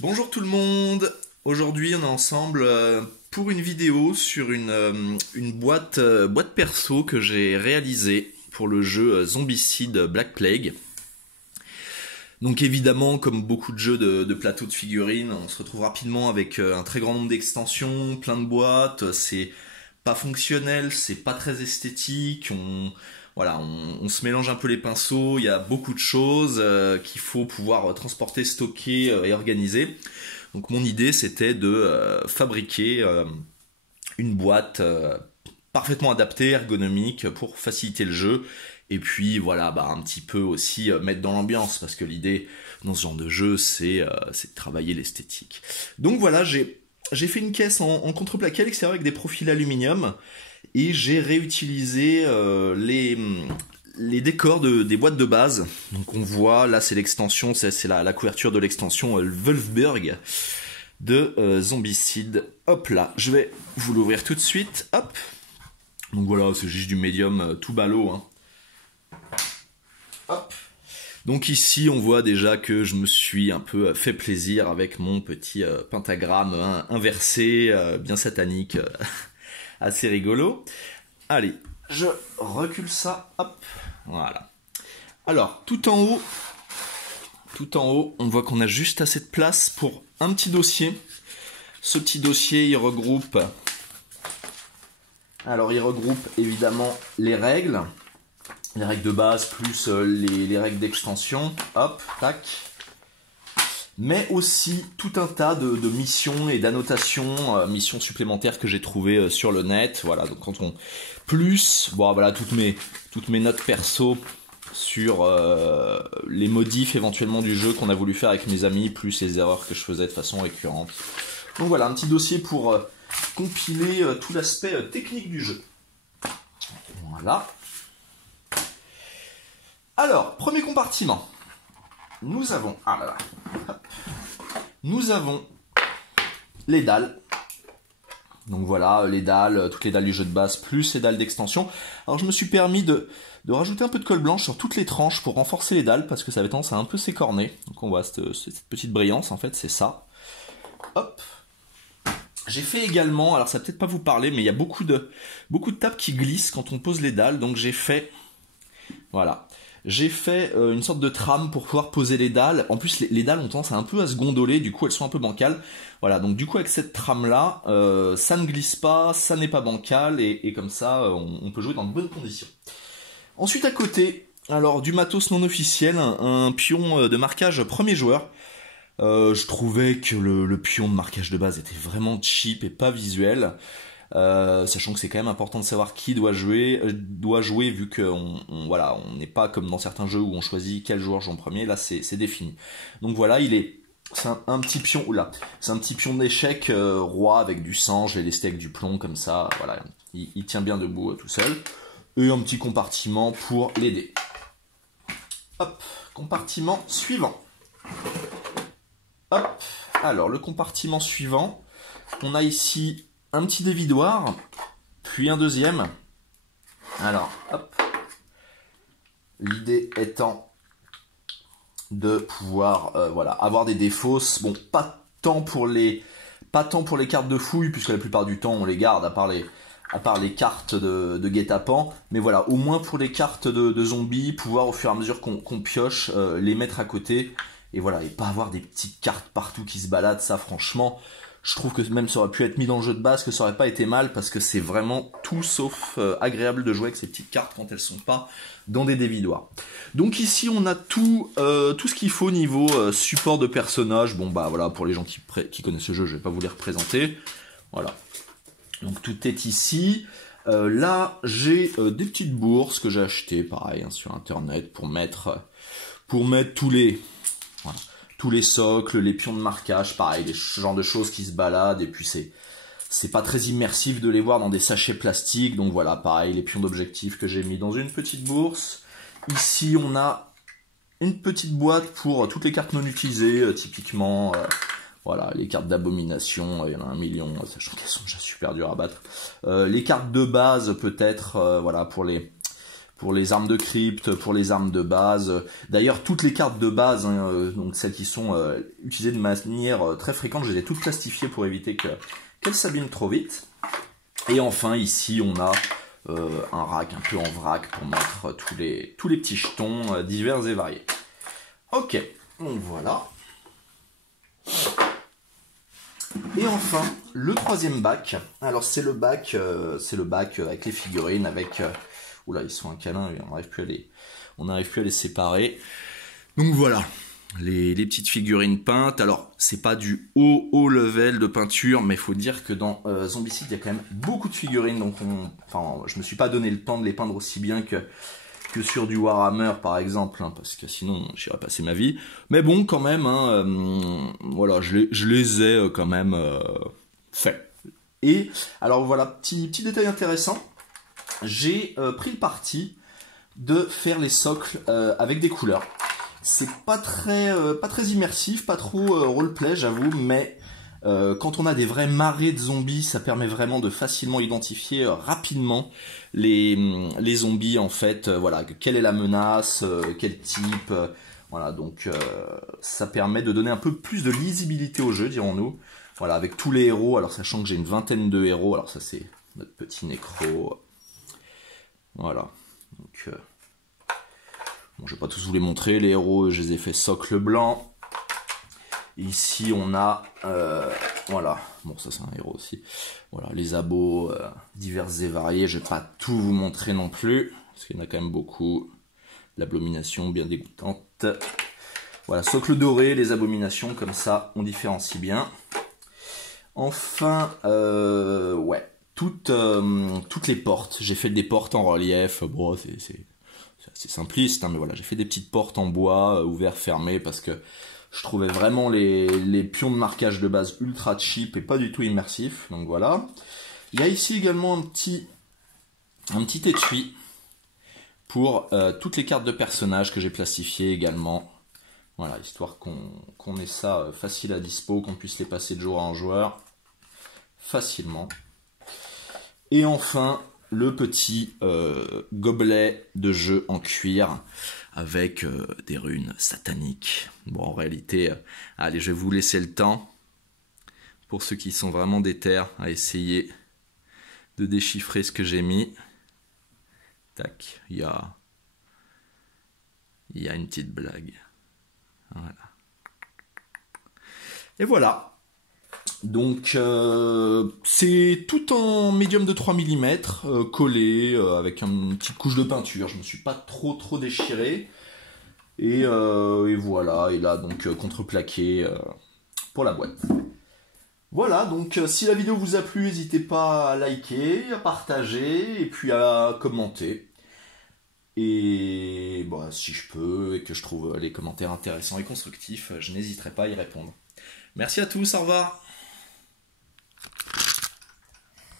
Bonjour tout le monde. Aujourd'hui on est ensemble pour une vidéo sur une boîte perso que j'ai réalisée pour le jeu Zombicide Black Plague. Donc évidemment, comme beaucoup de jeux de plateau de figurines, on se retrouve rapidement avec un très grand nombre d'extensions, plein de boîtes, c'est pas fonctionnel, c'est pas très esthétique, on se mélange un peu les pinceaux, il y a beaucoup de choses qu'il faut pouvoir transporter, stocker et organiser. Donc mon idée c'était de fabriquer une boîte parfaitement adaptée, ergonomique pour faciliter le jeu. Et puis voilà, un petit peu aussi mettre dans l'ambiance, parce que l'idée dans ce genre de jeu, c'est de travailler l'esthétique. Donc voilà, j'ai fait une caisse en contreplaqué à l'extérieur avec des profils aluminium, et j'ai réutilisé les décors des boîtes de base. Donc on voit, là c'est l'extension, c'est la couverture de l'extension Wolfberg de Zombicide. Hop là, je vais vous l'ouvrir tout de suite, hop. Donc voilà, c'est juste du médium tout ballot, hein. Hop. Donc ici on voit déjà que je me suis un peu fait plaisir avec mon petit pentagramme inversé, bien satanique, assez rigolo. Allez, je recule ça, hop, voilà. Alors tout en haut, on voit qu'on a juste assez de place pour un petit dossier. Ce petit dossier, il regroupe évidemment les règles de base plus les règles d'extension, hop, tac. Mais aussi tout un tas de missions et d'annotations, missions supplémentaires que j'ai trouvées sur le net. Voilà, donc quand on plus, bon voilà, toutes mes notes perso sur les modifs éventuellement du jeu qu'on a voulu faire avec mes amis, plus les erreurs que je faisais de façon récurrente. Donc voilà, un petit dossier pour compiler tout l'aspect technique du jeu. Voilà. Alors, premier compartiment. Nous avons les dalles. Donc voilà, les dalles, toutes les dalles du jeu de base, plus les dalles d'extension. Alors je me suis permis de rajouter un peu de colle blanche sur toutes les tranches pour renforcer les dalles, parce que ça avait tendance à un peu s'écorner. Donc on voit cette petite brillance, en fait, c'est ça. Hop. J'ai fait également, alors ça va peut-être pas vous parler, mais il y a beaucoup de tables qui glissent quand on pose les dalles. Donc j'ai fait, voilà. J'ai fait une sorte de trame pour pouvoir poser les dalles. En plus, les dalles ont tendance un peu à se gondoler, du coup elles sont un peu bancales. Voilà, donc du coup avec cette trame-là, ça ne glisse pas, ça n'est pas bancal, et comme ça, on peut jouer dans de bonnes conditions. Ensuite à côté, alors du matos non officiel, un pion de marquage premier joueur. Je trouvais que le pion de marquage de base était vraiment cheap et pas visuel. Sachant que c'est quand même important de savoir qui doit jouer vu qu'on on n'est pas comme dans certains jeux où on choisit quel joueur joue en premier. Là c'est défini. Donc voilà, c'est un petit pion, c'est un petit pion d'échec roi avec du sang. Je l'ai lesté avec du plomb comme ça. Voilà, il tient bien debout tout seul. Et un petit compartiment pour l'aider. Hop, compartiment suivant. Hop, alors le compartiment suivant, on a ici un petit dévidoir, puis un deuxième. Alors, hop. L'idée étant de pouvoir avoir des défausses. Bon, pas tant pour les cartes de fouille, puisque la plupart du temps on les garde, à part les cartes de guet-apens. Mais voilà, au moins pour les cartes de zombies, pouvoir au fur et à mesure qu'on pioche, les mettre à côté. Et voilà, et pas avoir des petites cartes partout qui se baladent, ça franchement... Je trouve que même ça aurait pu être mis dans le jeu de base, que ça aurait pas été mal, parce que c'est vraiment tout sauf agréable de jouer avec ces petites cartes quand elles sont pas dans des dévidoirs. Donc ici on a tout ce qu'il faut niveau support de personnages. Bon voilà, pour les gens qui connaissent ce jeu, je vais pas vous les représenter. Voilà. Donc tout est ici. Là j'ai des petites bourses que j'ai achetées, pareil, hein, sur internet, pour mettre tous les... Voilà. Tous les socles, les pions de marquage, pareil, des genres de choses qui se baladent, et puis c'est pas très immersif de les voir dans des sachets plastiques. Donc voilà, pareil, les pions d'objectifs que j'ai mis dans une petite bourse. Ici on a une petite boîte pour toutes les cartes non utilisées, typiquement voilà, les cartes d'abomination, il y en a 1 million, sachant qu'elles sont déjà super dures à battre. Les cartes de base peut-être, voilà, pour pour les armes de crypte, pour les armes de base. D'ailleurs, toutes les cartes de base, hein, donc celles qui sont utilisées de manière très fréquente, je les ai toutes plastifiées pour éviter qu'elles s'abîment trop vite. Et enfin, ici, on a un rack un peu en vrac pour mettre tous les petits jetons divers et variés. Ok, donc voilà. Et enfin, le troisième bac. Alors c'est le bac avec les figurines, avec... Oula, ils sont un câlin, on n'arrive plus à les séparer. Donc voilà, les petites figurines peintes. Alors, c'est pas du haut level de peinture, mais il faut dire que dans Zombicide, il y a quand même beaucoup de figurines. Donc, je me suis pas donné le temps de les peindre aussi bien que sur du Warhammer, par exemple, hein, parce que sinon, j'irais passer ma vie. Mais bon, quand même, hein, voilà, je les ai quand même faits. Et, alors voilà, petit détail intéressant. J'ai pris le parti de faire les socles avec des couleurs. C'est pas très immersif, pas trop roleplay, j'avoue, mais quand on a des vraies marées de zombies, ça permet vraiment de facilement identifier rapidement les zombies, en fait. Voilà, quelle est la menace, quel type. Voilà, donc ça permet de donner un peu plus de lisibilité au jeu, dirons-nous. Voilà, avec tous les héros, alors sachant que j'ai une vingtaine de héros, alors ça c'est notre petit nécro. Voilà, donc bon, je vais pas tous vous les montrer, les héros je les ai fait socle blanc. Ici on a, voilà, bon ça c'est un héros aussi, voilà les abos divers et variés, je vais pas tout vous montrer non plus, parce qu'il y en a quand même beaucoup, l'abomination bien dégoûtante. Voilà, socle doré, les abominations, comme ça on différencie bien. Enfin, ouais. Toutes les portes, j'ai fait des portes en relief, bon c'est assez simpliste, hein, mais voilà, j'ai fait des petites portes en bois, ouvertes, fermées, parce que je trouvais vraiment les pions de marquage de base ultra cheap et pas du tout immersifs, donc voilà. Il y a ici également un petit étui pour toutes les cartes de personnages que j'ai plastifiées également, voilà, histoire qu'on ait ça facile à dispo, qu'on puisse les passer de joueur en joueur facilement. Et enfin, le petit gobelet de jeu en cuir avec des runes sataniques. Bon, en réalité, allez, je vais vous laisser le temps, pour ceux qui sont vraiment déter, à essayer de déchiffrer ce que j'ai mis. Tac, il y a une petite blague. Voilà. Et voilà. Donc c'est tout en médium de 3 mm, collé, avec une petite couche de peinture, je me suis pas trop déchiré, et voilà, et là donc contreplaqué pour la boîte. Voilà, donc si la vidéo vous a plu, n'hésitez pas à liker, à partager, et puis à commenter. Et bon, si je peux, et que je trouve les commentaires intéressants et constructifs, je n'hésiterai pas à y répondre. Merci à tous, au revoir.